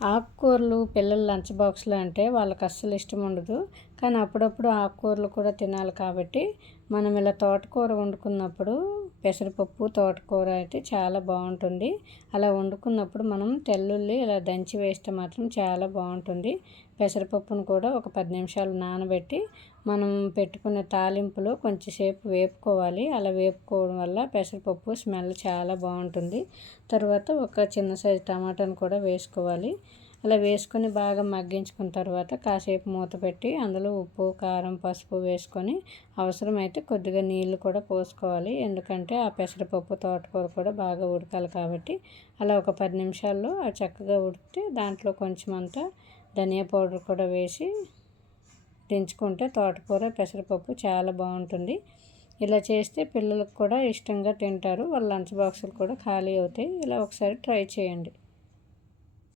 ఆకుకూరలు పిల్లల లంచ్ బాక్స్లో అంటే వాళ్ళకి అస్సలు ఇష్టం ఉండదు. కానీ అప్పుడప్పుడు ఆకుకూరలు కూడా తినాలి కాబట్టి మనం ఇలా తోటకూర వండుకున్నప్పుడు పెసరపప్పు తోటకూర అయితే చాలా బాగుంటుంది. అలా వండుకున్నప్పుడు మనం తెల్లుల్లి ఇలా దంచి వేస్తే మాత్రం చాలా బాగుంటుంది. పెసరపప్పును కూడా ఒక 10 నిమిషాలు నానబెట్టి మనం పెట్టుకున్న తాలింపులో కొంచెంసేపు వేపుకోవాలి. అలా వేపుకోవడం వల్ల పెసరపప్పు స్మెల్ చాలా బాగుంటుంది. తర్వాత ఒక చిన్న సైజు టమాటాను కూడా వేసుకోవాలి. అలా వేసుకొని బాగా మగ్గించుకున్న తర్వాత కాసేపు మూత పెట్టి అందులో ఉప్పు, కారం, పసుపు వేసుకొని అవసరమైతే కొద్దిగా నీళ్ళు కూడా పోసుకోవాలి. ఎందుకంటే ఆ పెసరపప్పు తోటకూర కూడా బాగా ఉడకాలి కాబట్టి. అలా ఒక 10 నిమిషాల్లో చక్కగా ఉడికితే దాంట్లో కొంచెం అంతా ధనియా పౌడర్ కూడా వేసి దించుకుంటే తోటకూర పెసరపప్పు చాలా బాగుంటుంది. ఇలా చేస్తే పిల్లలకు కూడా ఇష్టంగా తింటారు. వాళ్ళ లంచ్ బాక్సులు కూడా ఖాళీ అవుతాయి. ఇలా ఒకసారి ట్రై చేయండి.